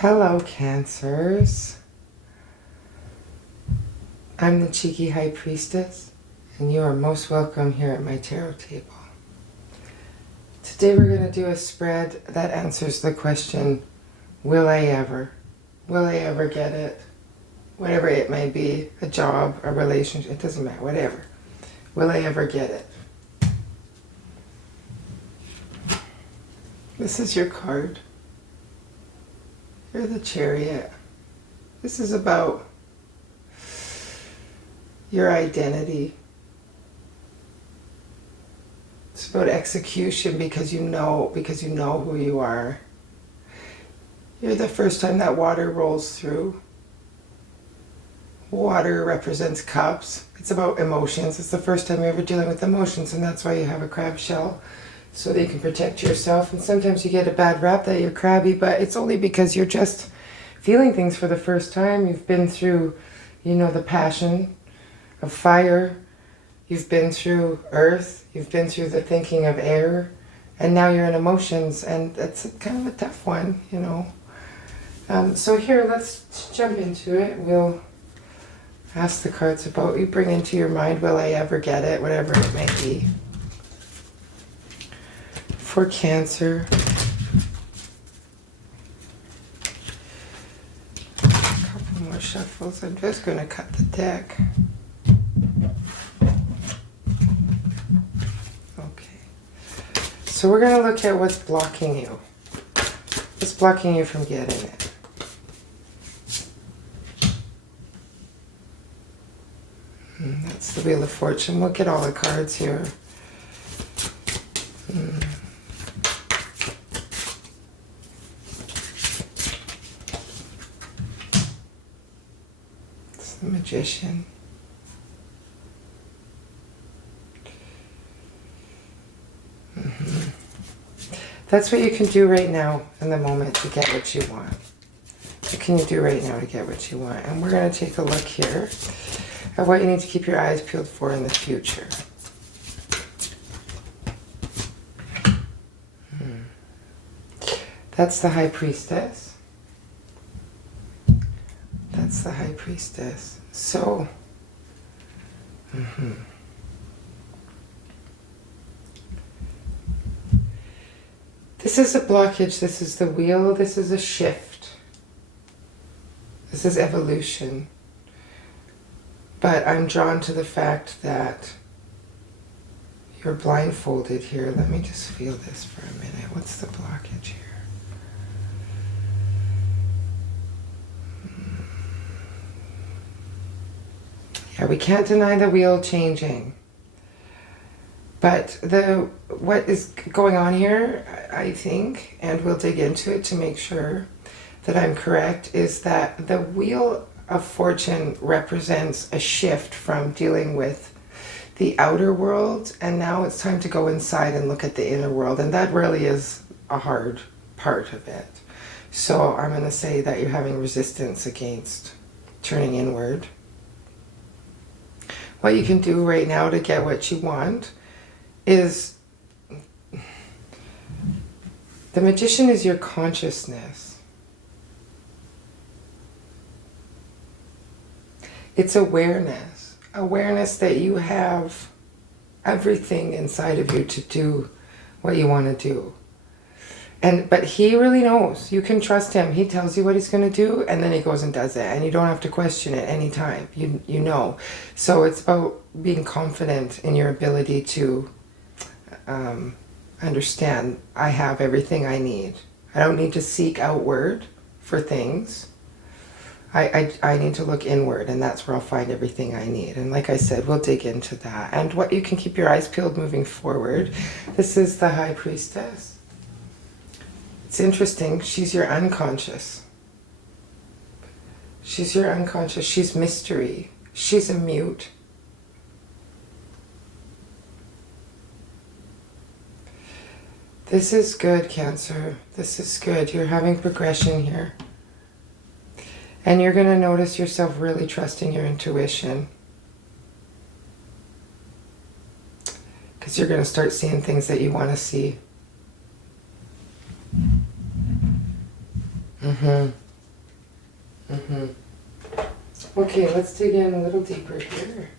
Hello, Cancers. I'm the Cheeky High Priestess, and you are most welcome here at my tarot table. Today we're going to do a spread that answers the question, will I ever? Will I ever get it? Whatever it may be, a job, a relationship, it doesn't matter, whatever. Will I ever get it? This is your card. You're the Chariot. This is about your identity. It's about execution because you know who you are. You're the first time that water rolls through. Water represents cups. It's about emotions. It's the first time you're ever dealing with emotions, and that's why you have a crab shell, so that you can protect yourself. And sometimes you get a bad rap that you're crabby, but it's only because you're just feeling things for the first time. You've been through, the passion of fire. You've been through earth. You've been through the thinking of air. And now you're in emotions, and it's kind of a tough one, So here, let's jump into it. We'll ask the cards about you. Bring into your mind, will I ever get it? Whatever it may be. For Cancer. A couple more shuffles. I'm just going to cut the deck. Okay. So we're going to look at what's blocking you. What's blocking you from getting it? That's the Wheel of Fortune. Look at all the cards here. It's the Magician. That's what you can do right now in the moment to get what you want. What can you do right now to get what you want? And we're going to take a look here at what you need to keep your eyes peeled for in the future. That's the High Priestess. That's the High Priestess. So, this is a blockage. This is the wheel. This is a shift. This is evolution. But I'm drawn to the fact that you're blindfolded here. Let me just feel this for a minute. What's the blockage here? Yeah, we can't deny the wheel changing. But what is going on here, I think, and we'll dig into it to make sure that I'm correct, is that the Wheel of Fortune represents a shift from dealing with the outer world, and now it's time to go inside and look at the inner world, and that really is a hard part of it. So I'm going to say that you're having resistance against turning inward. What you can do right now to get what you want is, the Magician is your consciousness. It's awareness. Awareness that you have everything inside of you to do what you want to do. But he really knows. You can trust him. He tells you what he's going to do, and then he goes and does it. And you don't have to question it anytime. You know. So it's about being confident in your ability to understand, I have everything I need. I don't need to seek outward for things. I need to look inward, and that's where I'll find everything I need. And like I said, we'll dig into that. And what you can keep your eyes peeled moving forward. This is the High Priestess. It's interesting. She's your unconscious. She's your unconscious. She's mystery. She's a mute. This is good, Cancer. This is good. You're having progression here. And you're going to notice yourself really trusting your intuition. Because you're going to start seeing things that you want to see. Okay, let's dig in a little deeper here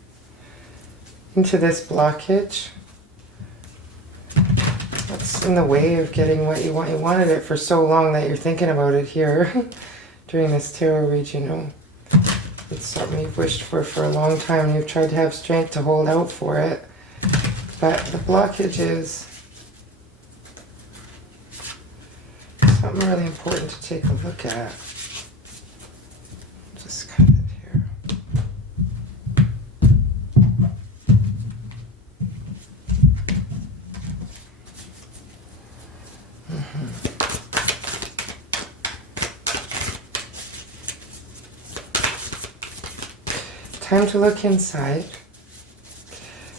into this blockage. What's in the way of getting what you want? You wanted it for so long that you're thinking about it here during this tarot read, you know. It's something you've wished for a long time, and you've tried to have strength to hold out for it. But the blockage is something really important to take a look at. Just cut it here. Time to look inside.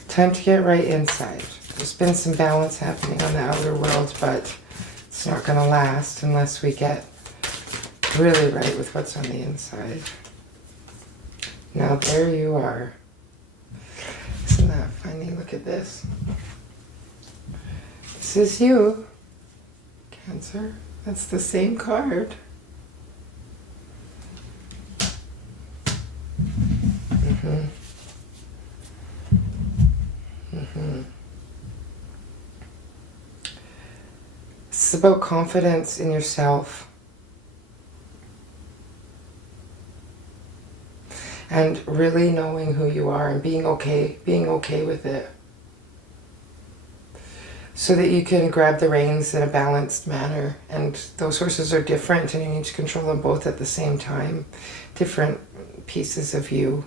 Time to get right inside. There's been some balance happening on the outer world, but it's not going to last unless we get really right with what's on the inside. Now there you are. Isn't that funny? Look at this. This is you, Cancer. That's the same card. It's about confidence in yourself and really knowing who you are and being okay with it, so that you can grab the reins in a balanced manner. And those horses are different, and you need to control them both at the same time. Different pieces of you.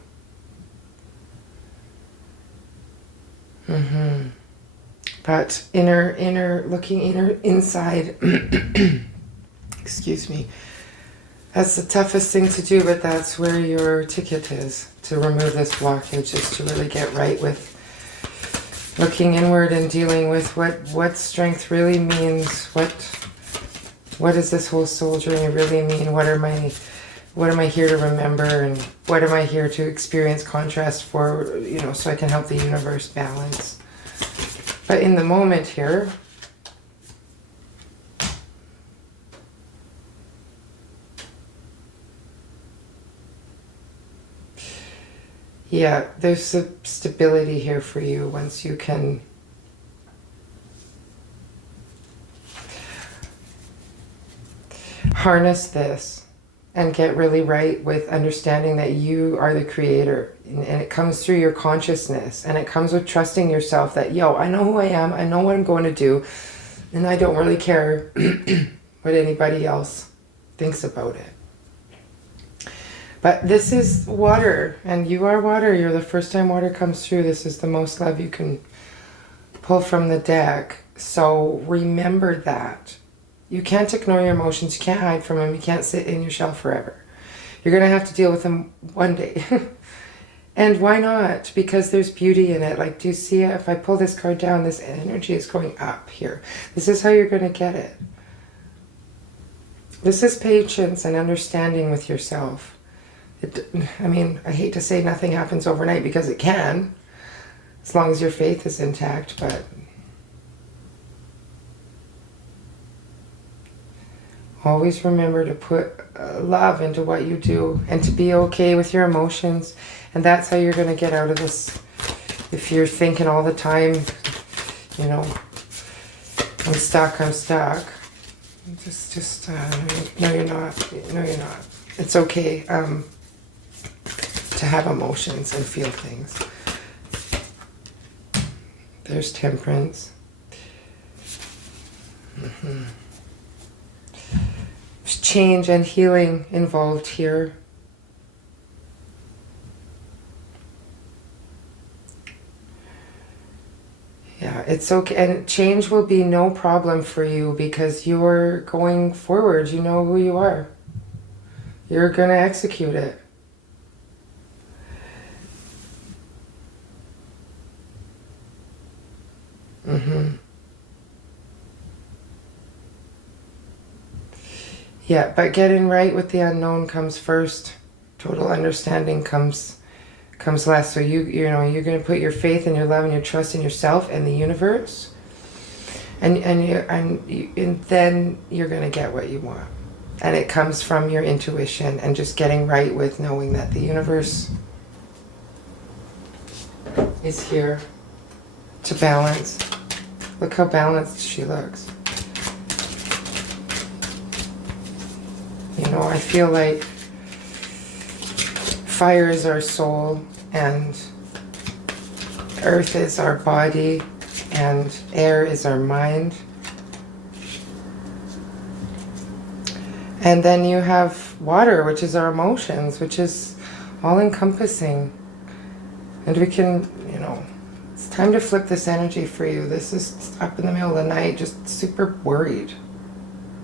But looking inside, excuse me, that's the toughest thing to do, but that's where your ticket is, to remove this blockage, is to really get right with looking inward and dealing with what strength really means. What does this whole soul journey really mean? What am I here to remember, and what am I here to experience contrast for, you know, so I can help the universe balance. But in the moment here, yeah, there's some stability here for you once you can harness this and get really right with understanding that you are the creator, and it comes through your consciousness, and it comes with trusting yourself that, yo, I know who I am, I know what I'm going to do, and I don't really care what anybody else thinks about it. But this is water, and you are water. You're the first time water comes through. This is the most love you can pull from the deck. So remember that. You can't ignore your emotions. You can't hide from them. You can't sit in your shell forever. You're going to have to deal with them one day. And why not? Because there's beauty in it. Like, do you see it? If I pull this card down, this energy is going up here. This is how you're going to get it. This is patience and understanding with yourself. I mean, I hate to say nothing happens overnight, because it can, as long as your faith is intact, but always remember to put love into what you do and to be okay with your emotions. And that's how you're going to get out of this. If you're thinking all the time, you know, I'm stuck. Just, no, you're not. No, you're not. It's okay to have emotions and feel things. There's Temperance. There's change and healing involved here. Yeah, it's okay. And change will be no problem for you, because you're going forward. You know who you are. You're going to execute it. Yeah, but getting right with the unknown comes first. Total understanding comes last. So you know, you're going to put your faith and your love and your trust in yourself and the universe, and then you're going to get what you want. And it comes from your intuition and just getting right with knowing that the universe is here to balance. Look how balanced she looks. You know, I feel like fire is our soul, and earth is our body, and air is our mind. And then you have water, which is our emotions, which is all-encompassing. And we can, you know, it's time to flip this energy for you. This is up in the middle of the night, just super worried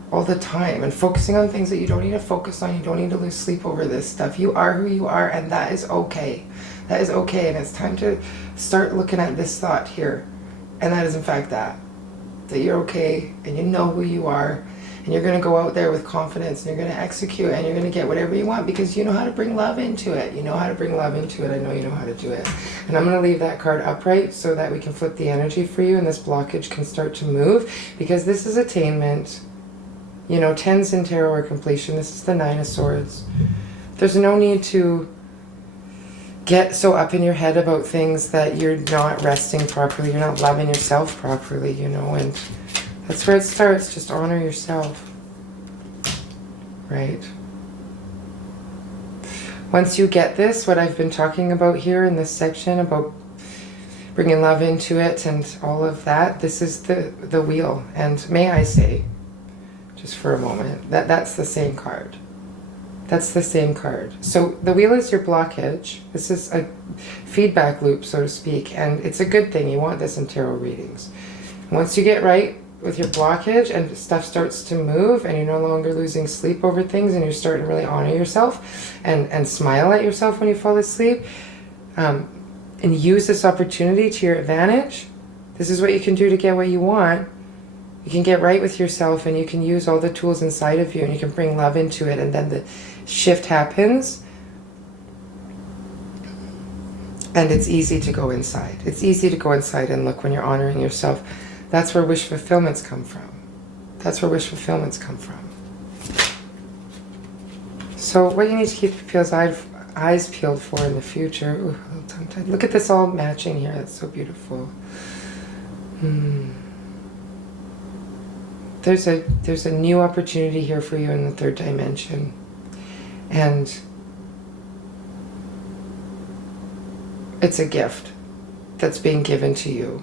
all the time and focusing on things that you don't need to focus on. You don't need to lose sleep over this stuff. You are who you are, and that is okay. That is okay, and it's time to start looking at this thought here. And that is in fact that you're okay, and you know who you are, and you're going to go out there with confidence, and you're going to execute, and you're going to get whatever you want because you know how to bring love into it. You know how to bring love into it. I know you know how to do it. And I'm going to leave that card upright so that we can flip the energy for you, and this blockage can start to move, because this is attainment. You know, 10s in tarot are completion. This is the 9 of Swords. There's no need to get so up in your head about things that you're not resting properly. You're not loving yourself properly, you know, and that's where it starts. Just honor yourself. Right? Once you get this, what I've been talking about here in this section about bringing love into it and all of that, this is the wheel. And may I say, just for a moment, that's the same card. That's the same card. So the wheel is your blockage. This is a feedback loop, so to speak, and it's a good thing. You want this in tarot readings. Once you get right with your blockage and stuff starts to move and you're no longer losing sleep over things and you're starting to really honor yourself and smile at yourself when you fall asleep, and use this opportunity to your advantage, this is what you can do to get what you want. You can get right with yourself, and you can use all the tools inside of you, and you can bring love into it, and then the shift happens. And it's easy to go inside. It's easy to go inside and look when you're honoring yourself. That's where wish fulfillments come from. That's where wish fulfillments come from. So what you need to keep your eyes peeled for in the future. Ooh, a little tongue-tied. Look at this all matching here. That's so beautiful. There's a new opportunity here for you in the 3rd dimension. And it's a gift that's being given to you.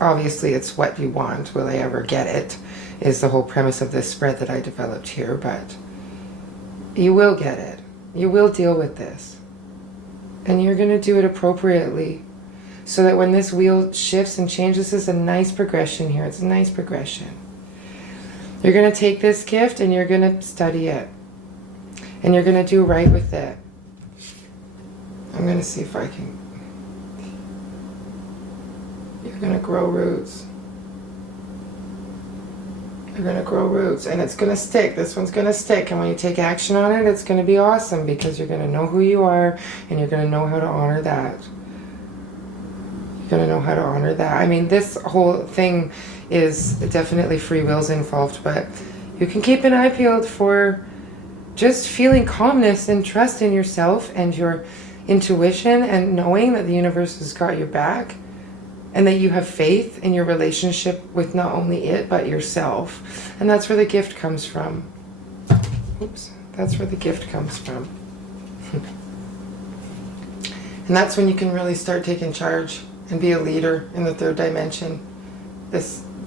Obviously, it's what you want. Will I ever get it? Is the whole premise of this spread that I developed here. But you will get it. You will deal with this. And you're going to do it appropriately. So that when this wheel shifts and changes, this is a nice progression here. It's a nice progression. You're going to take this gift and you're going to study it. And you're going to do right with it. I'm going to see if I can. You're going to grow roots. You're going to grow roots. And it's going to stick. This one's going to stick. And when you take action on it, it's going to be awesome. Because you're going to know who you are. And you're going to know how to honor that. Going to know how to honor that. I mean, this whole thing is definitely free will's involved, but you can keep an eye peeled for just feeling calmness and trust in yourself and your intuition, and knowing that the universe has got your back, and that you have faith in your relationship with not only it but yourself. And that's where the gift comes from. Oops, that's where the gift comes from. And that's when you can really start taking charge and be a leader in the 3rd dimension.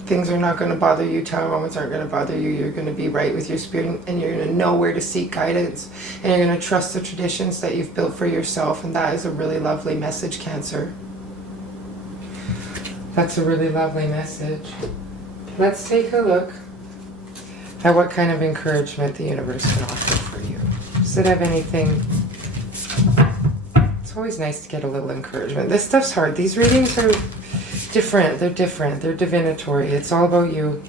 Things are not going to bother you. Tower moments aren't going to bother you. You're going to be right with your spirit, and you're going to know where to seek guidance, and you're going to trust the traditions that you've built for yourself. And that is a really lovely message, Cancer. That's a really lovely message. Let's take a look at what kind of encouragement the universe can offer for you. Does it have anything? It's always nice to get a little encouragement. This stuff's hard. These readings are different. They're different. They're divinatory. It's all about you.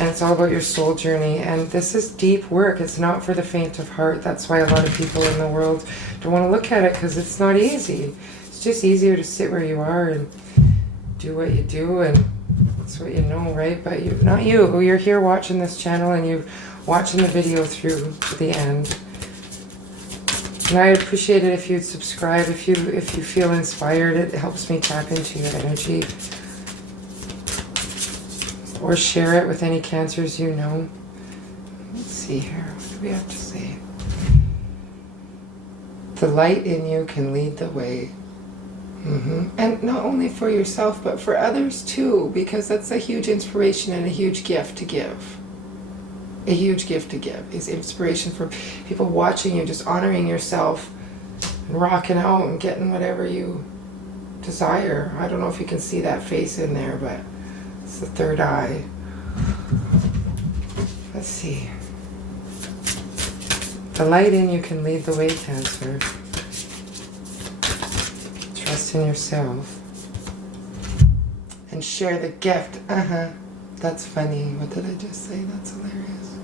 And it's all about your soul journey. And this is deep work. It's not for the faint of heart. That's why a lot of people in the world don't want to look at it, because it's not easy. It's just easier to sit where you are and do what you do and That's what you know, right? But you, not you. You're here watching this channel and you're watching the video through to the end. And I'd appreciate it if you'd subscribe. If you feel inspired, it helps me tap into your energy. Or share it with any cancers you know. Let's see here. What do we have to say? The light in you can lead the way. And not only for yourself, but for others too, because that's a huge inspiration and a huge gift to give. A huge gift to give is inspiration for people watching you, just honoring yourself and rocking out and getting whatever you desire. I don't know if you can see that face in there, but it's the third eye. Let's see. The light in you can lead the way, Cancer. Trust in yourself. And share the gift. That's funny. What did I just say? That's hilarious.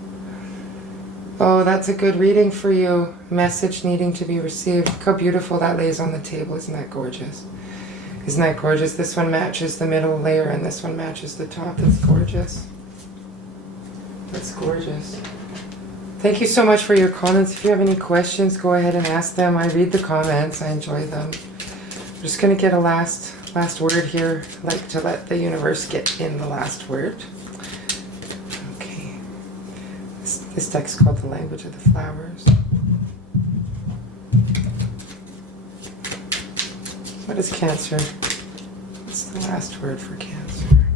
Oh, that's a good reading for you. Message needing to be received. Look how beautiful that lays on the table. Isn't that gorgeous? Isn't that gorgeous? This one matches the middle layer and this one matches the top. That's gorgeous. That's gorgeous. Thank you so much for your comments. If you have any questions, go ahead and ask them. I read the comments. I enjoy them. I'm just going to get a last word here. I like to let the universe get in the last word. Okay. This deck's called The Language of the Flowers. What is Cancer? What's the last word for Cancer?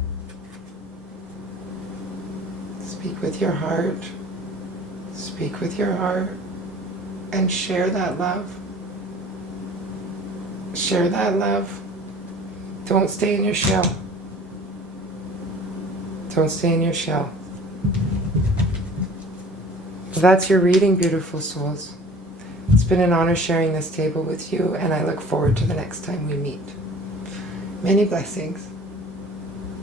Speak with your heart. Speak with your heart. And share that love. Share that love. Don't stay in your shell. Don't stay in your shell. That's your reading, beautiful souls. It's been an honor sharing this table with you, and I look forward to the next time we meet. Many blessings.